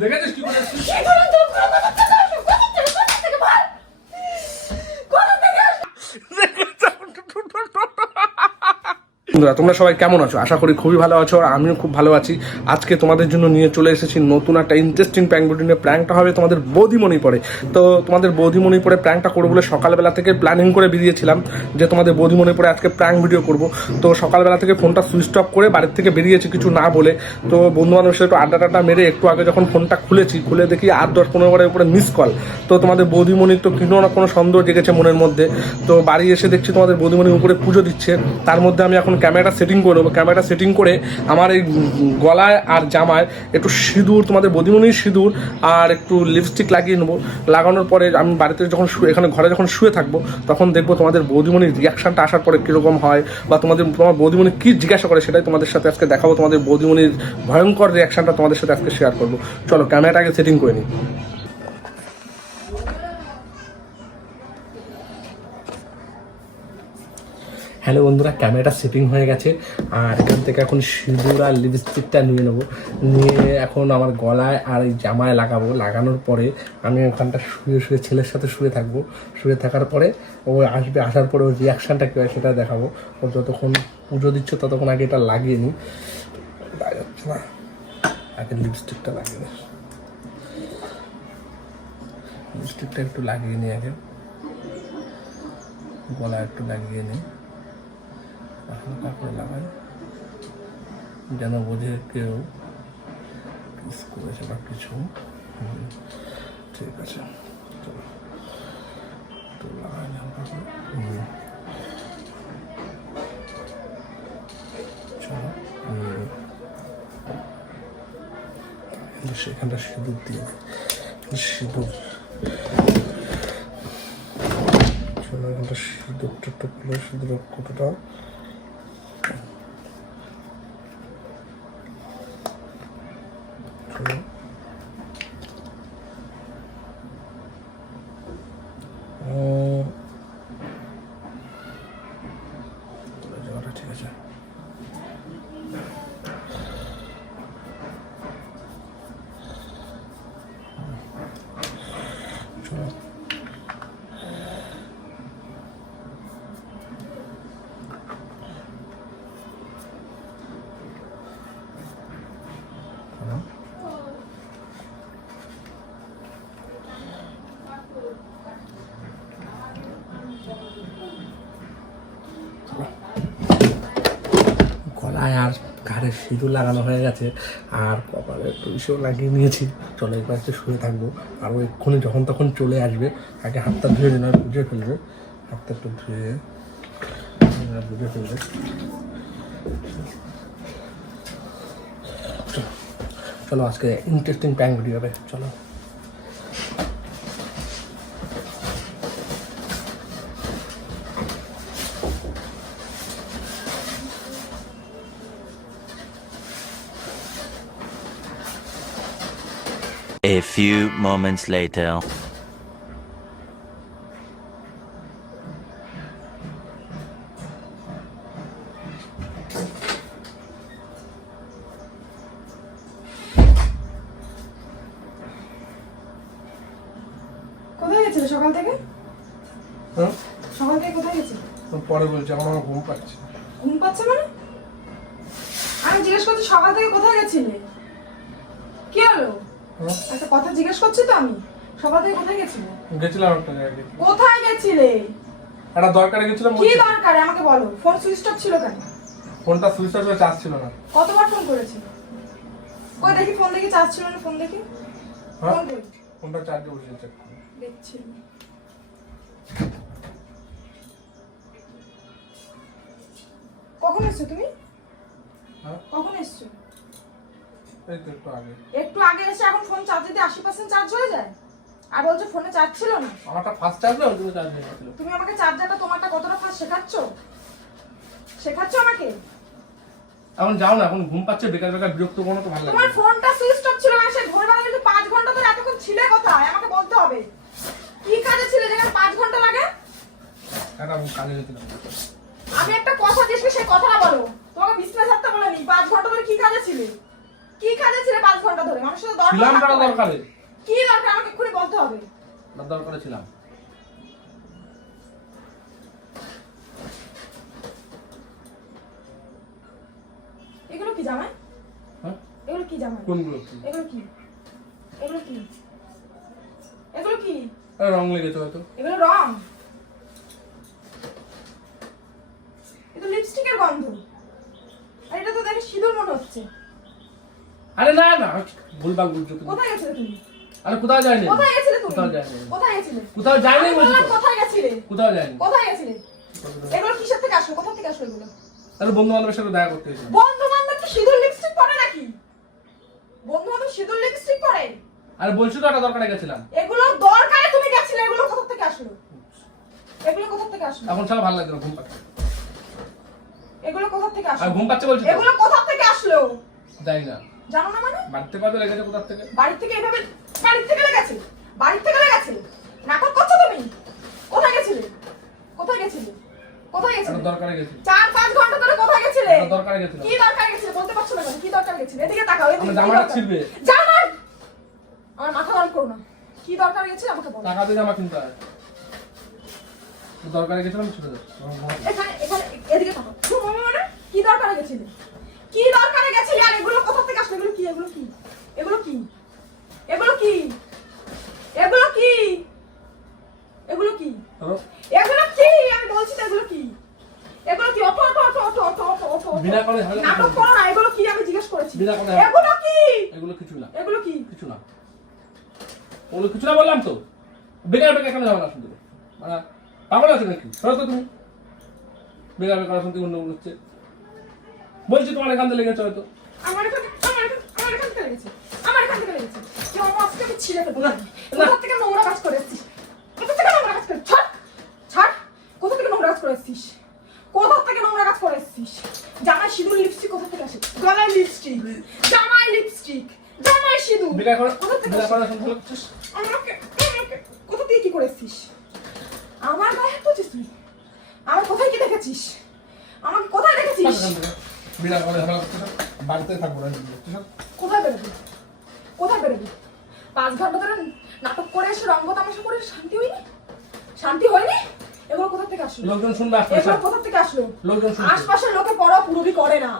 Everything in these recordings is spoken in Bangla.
দেখেছিস কি করেছিস? বন্ধুরা তোমরা সবাই কেমন আছো? আশা করি খুবই ভালো আছো, আর আমিও খুব ভালো আছি। আজকে তোমাদের জন্য নিয়ে চলে এসেছি নতুন একটা ইন্টারেস্টিং প্র্যাঙ্ক ভিডিও নিয়ে। প্র্যাঙ্কটা হবে তোমাদের বৌদিমণি পরে। তো তোমাদের বৌদিমণি পরে প্র্যাঙ্কটা করবো বলে সকালবেলা থেকে প্ল্যানিং করে বেরিয়েছিলাম যে তোমাদের বৌদিমণি পরে আজকে প্র্যাঙ্ক ভিডিও করব। তো সকালবেলা থেকে ফোনটা সুইচ অফ করে বাড়ির থেকে বেরিয়েছি কিছু না বলে। তো বন্ধুবান্ধবের সাথে একটু আড্ডা মেরে একটু আগে যখন ফোনটা খুলে দেখি 8-10-15 বারের উপরে মিস কল। তো তোমাদের বৌদিমণির তো কোনো না কোনো সন্দেহ জেগেছে মনের মধ্যে। তো বাড়ি এসে দেখছি তোমাদের বৌদিমণি উপরে পুজো দিচ্ছে। তার মধ্যে আমি এখন ক্যামেরাটা সেটিং করে নেবো। ক্যামেরাটা সেটিং করে আমার এই গলায় আর জামায় একটু সিঁদুর, তোমাদের বৌদিমণির সিঁদুর আর একটু লিপস্টিক লাগিয়ে নেবো। লাগানোর পরে আমি বাড়িতে যখন এখানে ঘরে যখন শুয়ে থাকবো তখন দেখবো তোমাদের বৌদিমণির রিয়াকশানটা আসার পরে কীরকম হয়, বা তোমার বৌদিমণি কী জিজ্ঞাসা করে সেটাই তোমাদের সাথে আজকে দেখাবো। তোমাদের বৌদিমণির ভয়ঙ্কর রিয়াকশানটা তোমাদের সাথে আজকে শেয়ার করবো। চলো ক্যামেরাটা আগে সেটিং করে নিই। হ্যালো বন্ধুরা, ক্যামেরাটা সেটিং হয়ে গেছে, আর এখান থেকে এখন সিঁদুর আর লিপস্টিকটা নিয়ে নেবো। নিয়ে এখন আমার গলায় আর এই জামায় লাগাবো। লাগানোর পরে আমি ওখানটা শুয়ে ছেলের সাথে শুয়ে থাকবো। শুয়ে থাকার পরে ও আসবে, আসার পরে ওর রিয়াকশানটা কী হয় সেটা দেখাবো। ও যতক্ষণ পুজো দিচ্ছে ততক্ষণ আগে এটা লাগিয়ে নিই। যাচ্ছে না, আগে লিপস্টিকটা লাগিয়ে নিই। লিপস্টিকটা একটু লাগিয়ে নিই, আগে গলা একটু লাগিয়ে নিই, হালকা করে লাগাই যেন বোঝে কেউ কিস করেছে বা কিছু। ঠিক আছে, চলো একটু লাগাই হালকা করে। চলো সেখানটা সিঁদুর দিয়ে সিঁদুর, চলো এখানটা সিঁদুরটা একটু খুলে সিঁদুরের কতটা ঠিক আছে। চলো গলায় আর ঘাড়ে সিঁদুর লাগানো হয়ে গেছে, আর কপালে একটু ইসেও লাগিয়ে নিয়েছি। চলো এবার একটু শুয়ে থাকবো। আর ও এক্ষুনি যখন তখন চলে আসবে। আগে হাতটা ধুয়ে দিন, আর বুঝে ফেলবে। হাতটা একটু ধুয়ে বুঝে ফেলবে। চলো আজকে ইন্টারেস্টিং প্র্যাঙ্ক ভিডিও হবে, চলো। A few moments later. কোথায় গেছিলে সকাল থেকে? সকাল থেকে কোথায় গেছিলে? পরে বলছি, আমার ঘুম পাচ্ছে। ঘুম পাচ্ছে মানে? আমি জিজ্ঞেস করছি সকাল থেকে কোথায় গেছিলে? কি হলো? একটা কথা জিজ্ঞেস করছি তো আমি। সকাল থেকে কোথায় গেছিলে? গেছিলাম একটা জায়গায়। কোথায় গেছিলে? একটা দরকারে গেছিলাম। কি দরকারে আমাকে বলো? ফোন সুইচ অফ ছিল কেন? ফোনটা সুইচ অফ করে চার্জ ছিল না। কতবার ফোন করেছি? কই দেখি ফোন দেখি, চার্জ ছিল না, ফোন দেখি। হ্যাঁ, ফোন কই? ফোনটা চার্জে বসিয়েছে। দেখছি। কখন এসছো তুমি? হ্যাঁ, কখন এসছো? এই তো একটু আগে। একটু আগে এসে এখন ফোন চার্জ দিতে 80% চার্জ হয়ে যায়, আর বলছো ফোনে চার্জ ছিল না। আমারটা ফাস্ট চার্জ না, ওই চার্জ হয়ে গেছিল। তুমি আমাকে চার্জারটা তোমারটা কতটা ফাস্ট শেখাচ্ছ আমাকে। এখন যাও না, এখন ঘুম পাচ্ছে, বেকার বিরক্ত কোনো তো ভালো লাগে তোমার না। ফোনটা সুইচ অফ ছিল না, সে ভোরবেলা কিন্তু 5 ঘন্টা ধরে এতক্ষণ ছিলে কোথায় আমাকে বলতে হবে। কি কাজে ছিলে যেখানে 5 ঘন্টা লাগে? এটা আমি কাজে যেতে। আমি একটা কথা জিজ্ঞেস সেই কথাটা বলো। তোমাকে বিছনা ছাড়তে বলেনি। 5 ঘন্টা ধরে কি কাজে ছিলে? 5 ঘন্টা ধরে আমার সাথে দরকার ছিলাম থাকতে কারো পারে। দরকারে কি দরকার আমাকে এক্ষুনি বলতে হবে। না দরকারে ছিলাম। এগুলো কি জামাই? হ্যাঁ এগুলো কি জামাই? কোনগুলো কি? এগুলো কি? এগুলো কি? এগুলো কি? আরে রং লেগেছে হয়তো। এগুলো রং। এটা লিপস্টিকের গন্ধ। আর এটা তো দেখে সিঁদুর মনে হচ্ছে। আরে না না ভুলভাল বলছো তুমি। কোথায় গেছিলে তুমি? আরে কোথাও যাইনি। কোথায় গেছিলে তুমি? কোথাও যাইনি। কোথায় গেছিলে? কোথাও যাইনি আমি বলছি বললাম তো। কোথায় গেছিলে? কোথাও যাইনি। কোথায় গেছিলে? এগুলো কিসের থেকে আসলো? কোথা থেকে আসলো এগুলো? আরে বন্ধু বান্ধবের সাথে দেখা করতে এসেছিলাম। বন্ধু বান্ধব কি সিঁদুর লিপস্টিক পরে নাকি? বন্ধু বান্ধব সিঁদুর লিপস্টিক পরে? আরে বলছি তো একটা দরকারে গেছিলাম। এগুলো দরকারে তুমি গেছিলে, এগুলো কোথা থেকে আসলো? এগুলো কোথা থেকে আসলো? এখন ছাড়া ভালো লাগছে না, ঘুম পাচ্ছে। এগুলো কোথা থেকে আর আসলো? ঘুম পাচ্ছে বলছি তো। এগুলো কোথা থেকে আসলো? জানি না। জানো না মানে? বাড়িতে কবে লেগেছে কোথা থেকে? বাড়ি থেকে এভাবে বাড়ি থেকে লেগেছে? বাড়ি থেকে লেগেছে? নাটক করছো তুমি? কোথায় গেছিলে? কোথায় গেছিলে? কোথায় গেছিলে? একটা দরকারে গেছি। 4-5 ঘন্টা ধরে কোথায় গেছিলে? একটা দরকারে গেছিলাম। কি দরকার গেছিলে বলতে পারছো না কেন? কি দরকার গেছিলে? এদিকে তাকাও, এদিকে। আমার কি জামাটা দরকার? ছিঁড়বে। জামা! আমার মাথা গরম করো না। কি দরকার গেছিলে আমাকে বলো। টাকা দিয়ে জামা কিনতে হয়। দরকারে গেছিলাম ছুটে যাচ্ছে। এখানে এখানে এদিকে তাকাও। তুমি মানে কি দরকার গেছিলে? কি দরকারে গেছিলে? আর এগুলো কোথা থেকে আসলো? এগুলো কি? এগুলো কি? এগুলো কি? এগুলো কি? এগুলো কি? এগুলো কি? ধরো, এগুলো কি? আমি বলছি তো এগুলো কি? এগুলো কি? ওঠো ওঠো ওঠো ওঠো ওঠো ওঠো ওঠো ওঠো। বিনা করে ঝামেলা নাটক করো না। এগুলো কি আমি জিজ্ঞেস করেছি। বিনা করে এগুলো কি? এগুলো কিছু না। এগুলো কি? কিছু না। ওগুলো কিছু না বললাম তো। বেকার বেকার কেন ঝামেলা শুনতে হবে? মানে পাগল আছে নাকি? সরো তো তুমি। বেকার বেকার শুনতে অন্য হচ্ছে। বলছি তোমার এখান থেকে লেগেছে হয়তো। আমার এখান থেকে লেগেছে। আমার এখান থেকে লেগেছে। কেউ আমার আজকে আমি ছিঁড়ে ফেলবো। কোথা থেকে নোংরা কাজ করে এসেছিস? কোথা থেকে নোংরা কাজ করে? ছাড় ছাড়। কোথা থেকে নোংরা কাজ করে এসেছিস? কোথা থেকে নোংরা কাজ করে এসেছিস? জামাই সিঁদুর লিপস্টিক কোথা থেকে আসে? গলায় লিপস্টিক, জামাই লিপস্টিক, জামাই সিঁদুর। বেকার করে কোথা থেকে বেকার আসে? করে শুনতে হচ্ছে। আমাকে কোথা থেকে কি করে এসেছিস? আমার গায়ে হাত তুলছিস তুই? আমার কোথায় কি দেখেছিস? আমাকে কোথায় দেখেছিস? বিনা করে ঝামেলা করতে বাড়িতে থাকবো না। কোথায় বেরোবি? কোথায় বেরোবি? 5 ঘন্টা ধরে নাটক করে এসে রঙ্গ তামাশা করে শান্তি হয়নি? শান্তি হয়নি? এগুলো কোথা থেকে আসলো? লোকজন শুনবে এগুলো আশপাশে। কোথা থেকে আসলো? লোকজন শুনবে। আশপাশের লোকে পড়া পুরবি করে না।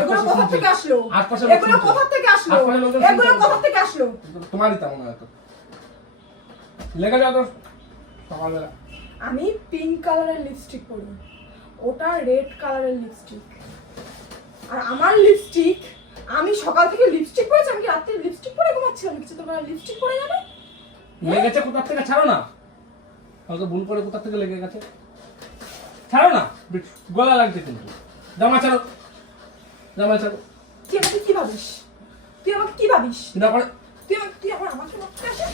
এগুলো আশপাশে কোথা শুনছে। থেকে আসলো? আশপাশের লোক এগুলো শুনছে। কোথা থেকে আসলো? আশপাশের লোকজন এগুলো শুনছে। কোথা থেকে আসলো? তোমারই তেমন হয়তো লেগে যাও তো সকালবেলা। আমি পিঙ্ক কালারের লিপস্টিক পরি, ওটা রেড কালারের লিপস্টিক। আর আমার লিপস্টিক, আমি সকাল থেকে লিপস্টিক পরেছি। আমি কি রাত্রে লিপস্টিক পরে ঘুমাচ্ছিলাম? কিছু তোমার লিপস্টিক পরে যাবে? লেগেছে কোথা থেকে ছাড়ো না। হয়তো ভুল করে কোথা থেকে লেগে গেছে। ছাড়ো না, গলা লাগছে কিন্তু। জামা ছাড়ো, জামা ছাড়ো। তুই আমাকে কি ভাবিস? তুই আমাকে কি ভাবিস? না করে তুই আমার আমাকে মারতে আসিস?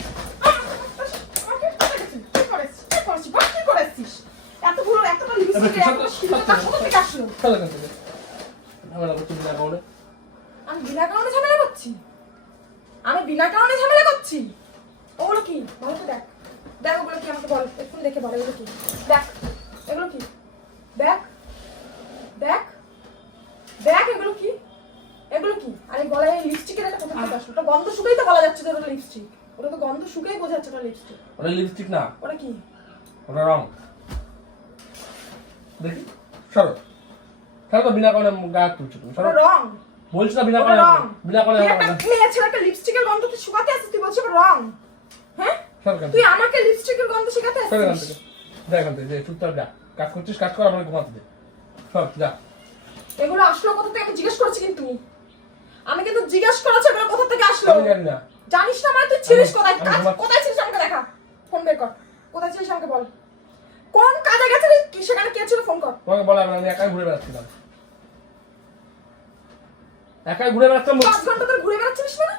আমাকে কোথায় গেছিস? কি করেছিস? কি করেছিস? বল, কি করেছিস? এতগুলো এতটা লিপস্টিক এতটা সিঁদুর কোথা থেকে আসলো? চলো এখান থেকে। ঝামেলা করছি বিনা কারণে। আমি বিনা কারণে ঝামেলা করছি? আমি বিনা কারণে ঝামেলা করছি? ওগুলো কি? বল তো দেখ। দেখ ওগুলো কি আমাকে বল। একটু দেখে বল এগুলো কি? দেখ। এগুলো কি? দেখ। দেখ। দেখ এগুলো কি? এগুলো কি? আরে গলায় লিপস্টিকের একটা কোথা থেকে আসলো? ওটা গন্ধ শুকেই তো বলা যাচ্ছে যে ওটা লিপস্টিক। ওটা তো গন্ধ শুকেই বোঝা যাচ্ছে ওটা লিপস্টিক। ওটা লিপস্টিক না, ওটা কি? ওটা রং। দেখি সরো সরো তো বিনা কারণে গা তুলছো তুমি। সরো ওটা রং। বলছি না বিনা ওটা কারণে। রং। বিনা কারণে তুই ঝামেলা একটা করো না। মেয়ে ছেলে একটা লিপস্টিকের গন্ধ তুই শুকাতে আসিস, তুই বলছিস ওটা রং? হ্যাঁ? সর এখান তুই থেকে। আমাকে লিপস্টিকের গন্ধ শেখাতে সর এখান আসছিস? থেকে। যা এখান থেকে, চুপচাপ যা। কাজ করছিস কাজ কর, আমাকে ঘুমাতে দে। সব যা। এগুলো আসলো কোথা থেকে আমি জিজ্ঞেস করেছি কিন্তু। আমি কিন্তু জিজ্ঞেস করেছি এগুলো কোথা থেকে আসলো। আমি জানি না। জানিস না মানে তুই ছিলিস কোথায়? আমি ঘুমাচ্ছি। কোথায় ছিলিস আমাকে দেখা। ফোন বের কর। কোথায় ছিলিস আমাকে বল। কোন কাজে গেছিলিস? কি সেখানে কে ছিল? ফোন কর। তোমাকে বলা আমি একাই ঘুরে বেড়াচ্ছিলাম। একাই ঘুরে বেড়াচ্ছিলাম। 5 ঘন্টা ধরে ঘুরে বেড়াচ্ছিস মানে?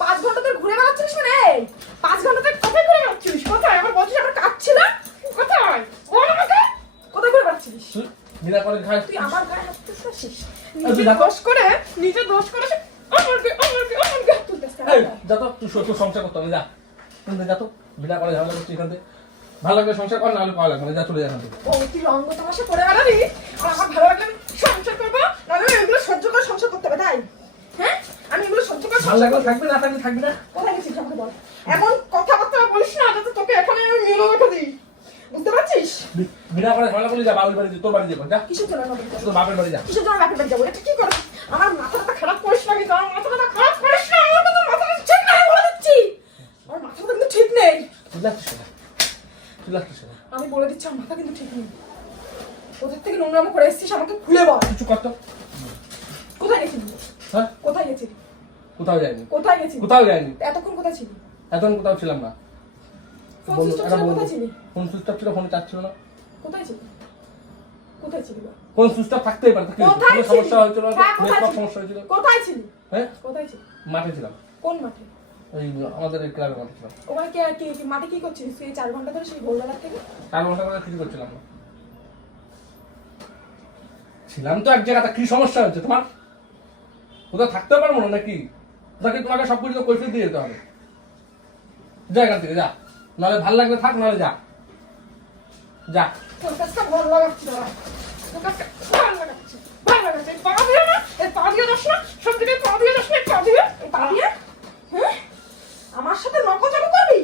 5 ঘন্টা ধরে ঘুরে বেড়াচ্ছিস মানে? এই 5 ঘন্টা ধরে কোথায় ঘুরে বেড়াচ্ছিস? কোথায়? আমার বলছিস আমার কাজ ছিল? কোথায়? বল আমাকে। কোথায় ঘুরে বেড়াচ্ছিস? বিনা করে খাই। তুই আমার গায়ে হাত তুলছিস? তুই নিজে দেখো। দোষ করে সে আমার গায়ে হাত তুলতেছে। এই যা তো তুই তোর সংসার করতে হবে, যা। তুমি যা তো, বিনা করে ঝামেলা করছিস এখান থেকে। ভালো লাগবে সংসার কর, না হলে ভালো লাগবে না, যা চলে যা এখান থেকে। ও তুই রঙ্গ তামাশা করে বেড়াবি আর আমার ভালো লাগলে আমি সংসার করবো, নাহলে এগুলো সহ্য করে সংসার করতে হবে তাই? হ্যাঁ আমি এগুলো সহ্য করে ভালো লাগলে থাকবে, না থাকলে থাকবে না। কোথায় গেছিস আমাকে বল। এখন কথাবার্তা বলিস না, যাতে তোকে এখানে আমি মেলে রেখে দিই, বুঝতে পারছিস? বিনা করে ঝামেলা করলে যা, বাবার বাড়ি তোর বাড়ি যাবো, যা কিসের জন্য আমার বাড়ি যাবো? তোর বাপের বাড়ি যা। কিসের জন্য বাপের বাড়ি যাবো? এটা কি করে? আমার মাথাটা খারাপ করিস না, কিন্তু আমার মাথাটা খারাপ করিস না, আমার তো মাথাটা ঠিক নেই বলে দিচ্ছি, আমার মাথাটা কিন্তু ঠিক নেই। তুই লাগছিস না, তুই লাগছিস না। আমি বলে দিচ্ছি আমার মাথা কিন্তু ঠিক নেই। কোথা থেকে নোংরামো করে এসেছিস আমাকে খুলে বল। কিছু করতো। কোথায় গেছিলি? হ্যাঁ, কোথায় গেছিলি? কোথাও যায়নি, কোথায় গেছিলি? কোথাও যায়নি, এতক্ষণ কোথায় ছিলি? এখন কোথাও ছিলাম না। ফোন সুইচ অফ ছিল, কোথায় ছিলি? ফোন সুইচ অফ ছিল, ফোনে চার্জ ছিল না। কোথায় ছিলি? কোথায় ছিলি বল? ফোন সুইচ অফ থাকতেই পারে, কোথায় কোনো ছিলি? সমস্যা হয়েছিল, হ্যাঁ, কোথায় নেটওয়ার্ক ছিলি? সমস্যা হয়েছিল। কোথায় ছিলি? হ্যাঁ, কোথায় ছিলি? মাঠে ছিলাম, কোন মাঠে? ওই আমাদের এই ক্লাবের মাঠে ছিলাম। ওখানে কি মাঠে কি করছিস তুই 4 ঘন্টা ধরে সেই ভোরবেলা থেকে? 4 ঘন্টা করে কিছু করছিলাম না, ছিলাম তো এক জায়গাতে। কি সমস্যা হচ্ছে তোমার? কোথাও থাকতে পারবো না নাকি? নাকি তোমাকে সব কিছু কৈফিয়ত দিয়ে যেতে হবে? যা এখান থেকে, যা, নাহলে ভালো লাগলে থাক, নাহলে যা, যা। তোর কাছটা ভালো লাগাচ্ছে না, তোর কাছটা ভালো লাগাচ্ছে, ভালো লাগাচ্ছে। এই পা দিয়ে না, এই পা দিয়ে যাস না, সব দিকে পা দিয়ে যাস না, এই পা দিয়ে, এই পা দিয়ে। হ্যাঁ, আমার সাথে নকচাকু করবি?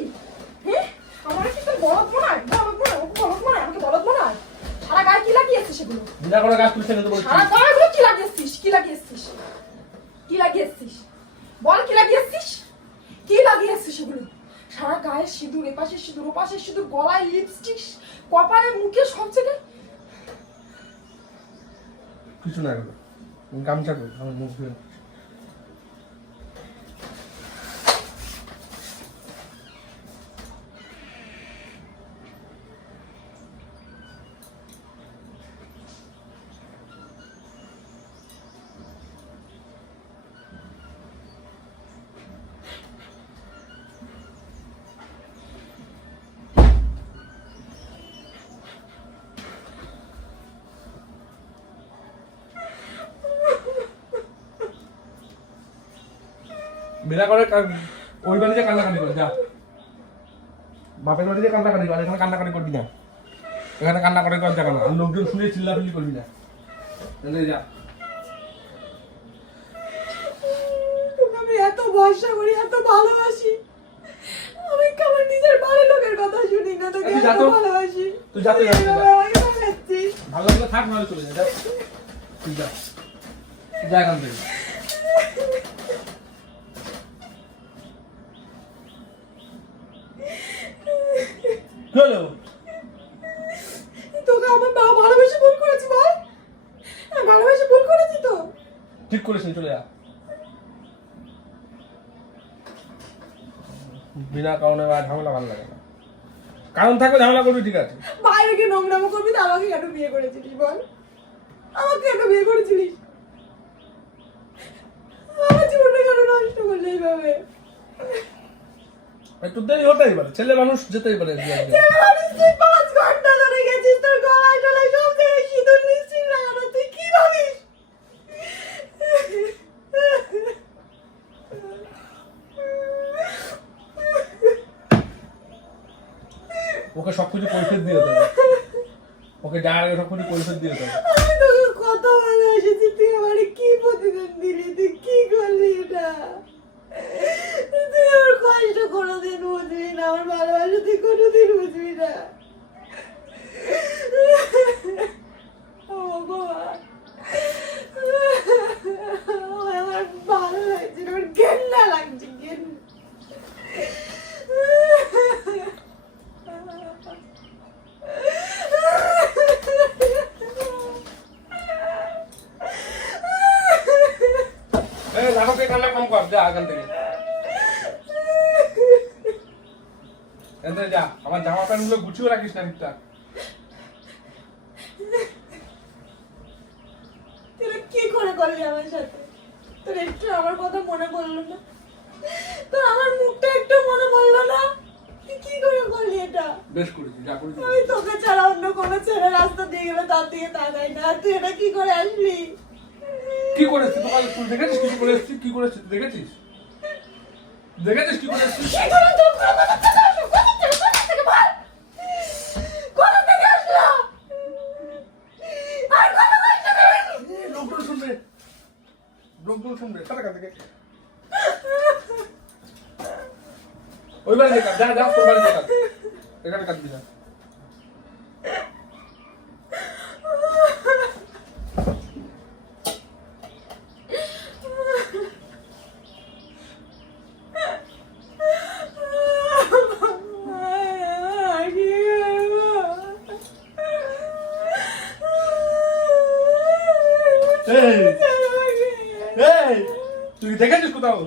হ্যাঁ, আমার কি তোর বলদ মনে হয়? বলদ মনে হয়? ওকে বলদ মনে হয়? আমাকে বলদ মনে হয়? সারা গায়ে কি লাগিয়েছিস সেগুলো? বিনা করে গাছ তুলছে না তো বলছি। সারা গায়ে এগুলো কি লাগিয়েছিস? কি লাগিয়েছিস? কি লাগিয়েছিস? বল কি লাগিয়েছিস? কি লাগিয়েছিস এগুলো? সারা গায়ে সিঁদুর, এপাশে সিঁদুর, ওপাশে সিঁদুর, গলায় লিপস্টিক, কপালে, মুখে, সব জায়গায়। কিছু না, এগুলো গামছা করি আমার মুখ ধুয়ে। বিনা করে ওই বাড়িতে কান্নাকাটি করে, যা। বাপের বাড়িতে কান্নাকাটি করে, এখানে কান্নাকাটি করবি না। এখানে কান্নাকাটি করার জায়গা না, আর লোকজন শুনে চিল্লাপিল্লি করবি না, যা। তোকে আমি এত ভরসা করি, এত ভালোবাসি, আমি কেমন নিজের বাড়ির লোকের কথা শুনি না, তোকে তুই যা এত তো। ভালোবাসি। তুই যা তো, যা, যা। আমাকে ভালোবাসিস। ভালো লাগলে থাক, নাহলে চলে যা, যা। তুই যা, যা এখান থেকে। কি হলো? তোকে আমার বাবা ভালোবেসে ভুল করেছি বল? আমি ভালোবেসে ভুল করেছি তো? ঠিক করেছিস, চলে যা। বিনা কারণে আর ঝামেলা ভালো লাগে না। কারণ থাকবে ঝামেলা করবি, ঠিক আছে। বাইরে গিয়ে নোংরামো করবি, তো আমাকে কেন বিয়ে করেছিলিস বল? আমাকে কেন বিয়ে করেছিলিস? আমার জীবনটা কেন নষ্ট করলি এইভাবে? একটু দেরি হতেই পারে, ছেলে মানুষ যেতেই পারে। ছেলে মানুষ, তুই 5 ঘন্টা ধরে গেছিস, তোর গলায় টলায় সব জায়গায় সিঁদুর লিপস্টিক লাগানো, তুই কি ভাবিস? ওকে সবকিছু কৈফিয়ত দিয়ে দেবে, ওকে যা আগে সবকিছু কৈফিয়ত দিয়ে দেবে। আমি তোকে কত ভালোবেসেছি, তুই আমারে কি প্রতিদান দিলি? তুই কি করলি এটা? তুই আমার কষ্ট কোনোদিন বুঝবি না, আমার ভালোবাসা তুই কোনোদিন বুঝবি না। ও ভগবান, আমার ভালো লাগছে না, আমার ঘেন্না লাগছে, ঘেন্না। নাটকে কান্না কম কর, যা এখান থেকে। এখান থেকে যা, আমার জামা প্যান্ট গুলো গুছিয়ে রাখিস না ঠিকঠাক। তুই কি করে করলি আমার সাথে? তোর একটু আমার কথা মনে পড়লো না? তোর আমার মুখটা একটু মনে পড়লো না? তুই কি করে করলি এটা? বেশ করেছিস, যা করেছিস। আমি তোকে ছাড়া অন্য কোনো ছেলে রাস্তা দিয়ে গেলে তার দিকে তাকাই না, তুই এটা কি করে আসলি? কি করেছিস তুই? দেখেছিস কি করেছিস? কি করেছিস দেখেছিস? দেখেছিস কি করেছিস? কি করে চুপ করে কথা থেকে আসলো? কোথা থেকে বল? কোথা থেকে আসলো? আর কত কষ্ট করবি? লোকজন শুনবে, লোকজন শুনবে, সরে এখান থেকে। ওই বাড়ি দিয়ে কাট, যা যা তোর বাড়ি দিয়ে কাট, এখানে কাটবি না। এই, তুই দেখেছিস কোথাও?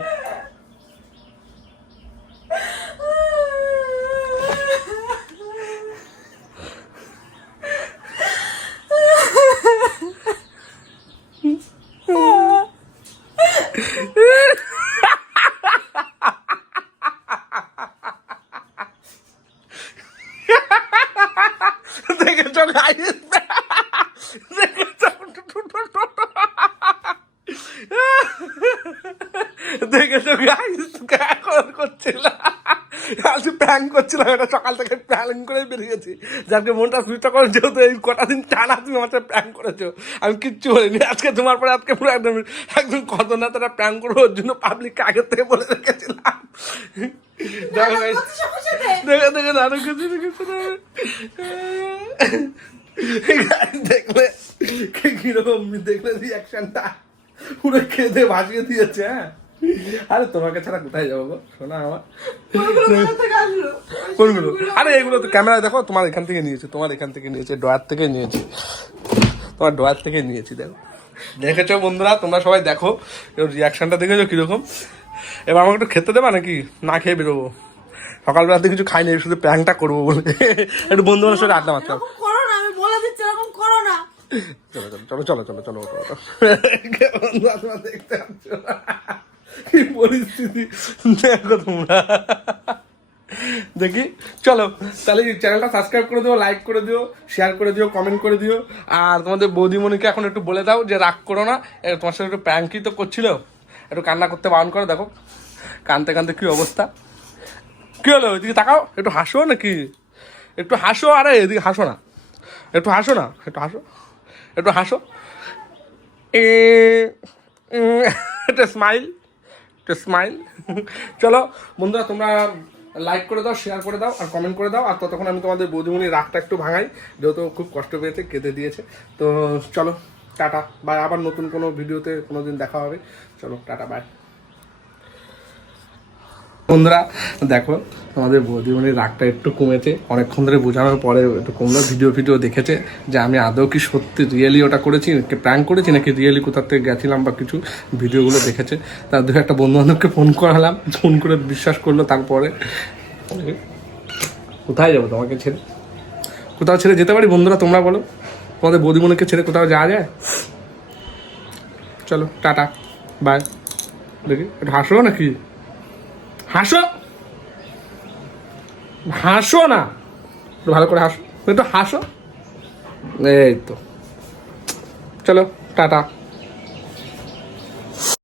দেখেছ গাইস, দেখেছো গাইস এখন করছিল, আজকে প্র্যাঙ্ক করছিলাম, এটা সকাল থেকে প্ল্যান করে বেরিয়েছি, যাকে মনটা সুইচটা করে, যেহেতু এই কটা দিন টানা তুমি আমার সাথে প্র্যাঙ্ক করেছো, আমি কিচ্ছু বলিনি। আজকে তোমার পরে আজকে পুরো একদম একদম কত না তারা প্র্যাঙ্ক করবো, ওর জন্য পাবলিককে আগের থেকে বলে রেখেছিলাম। দেখো গাইস, দেখে দেখে আরো কিছু দেখেছো দেখলে কিরকম দেখলে রিয়াকশনটা পুরো খেতে ভাসিয়ে দিয়েছে। হ্যাঁ, আরে তোমাকে ছাড়া কোথায় যাবো গো শোনা আমার? কোনগুলো? আরে এগুলো তো ক্যামেরা দেখো, তোমার এখান থেকে নিয়েছি, তোমার এখান থেকে নিয়েছি, ড্রয়ার থেকে নিয়েছি, তোমার ড্রয়ার থেকে নিয়েছি। দেখো, দেখেছো বন্ধুরা, তোমরা সবাই দেখো রিয়াকশনটা, দেখেছো কিরকম? এবার আমাকে একটু খেতে দেবা নাকি? না খেয়ে বেরোবো, সকালবেলাতে কিছু খাইনি, শুধু প্র্যাঙ্কটা করবো বলে একটু বন্ধু বান্ধবের সাথে আড্ডা মারতাম। চলো চলো চলো চলো চলো চলো চলো, দেখতে পাচ্ছ কি পরিস্থিতি, দেখো তোমরা। দেখি চলো তাহলে চ্যানেলটা সাবস্ক্রাইব করে দিও, লাইক করে দিও, শেয়ার করে দিও, কমেন্ট করে দিও। আর তোমাদের বৌদিমণিকে এখন একটু বলে দাও যে রাগ করো না, তোমার সাথে একটু প্র্যাঙ্কই তো করছিল, একটু কান্না করতে বারণ করো। দেখো কানতে কানতে কি অবস্থা, কি হলো? এদিকে তাকাও, একটু হাসো নাকি, একটু হাসো। আরে এদিকে হাসো না, একটু হাসো না, একটু হাসো, একটু হাসো, একটা স্মাইল, একটা স্মাইল। চলো বন্ধুরা, তোমরা লাইক করে দাও, শেয়ার করে দাও, আর কমেন্ট করে দাও। আর ততক্ষণ আমি তোমাদের বৌদিমণির রাগটা একটু ভাঙাই, যেহেতু খুব কষ্ট পেয়েছে, কেঁদে দিয়েছে। তো চলো টাটা বাই, আবার নতুন কোনো ভিডিওতে কোনো দিন দেখা হবে। চলো টাটা বাই। বন্ধুরা দেখো, আমাদের বৌদিমণির রাগটা একটু কমেছে, অনেকক্ষণ ধরে বোঝানোর পরে একটু কমলো। ভিডিও দেখেছে যে আমি আদৌ কি সত্যি রিয়েলি ওটা করেছি, প্র্যাঙ্ক করেছি নাকি রিয়েলি কোথার থেকে গেছিলাম বা কিছু, ভিডিওগুলো দেখেছে। তার দু একটা বন্ধু বান্ধবকে ফোন করালাম, ফোন করে বিশ্বাস করলো। তারপরে কোথায় যাবো তোমাকে ছেড়ে? কোথাও ছেড়ে যেতে পারি বন্ধুরা? তোমরা বলো, তোমাদের বৌদিমণিকে ছেড়ে কোথাও যাওয়া যায়? চলো টাটা বাই। দেখি একটু হাসো নাকি, হাসো, হাসো না, একটু ভালো করে হাসো, একটু হাসো, এই তো। চলো টাটা।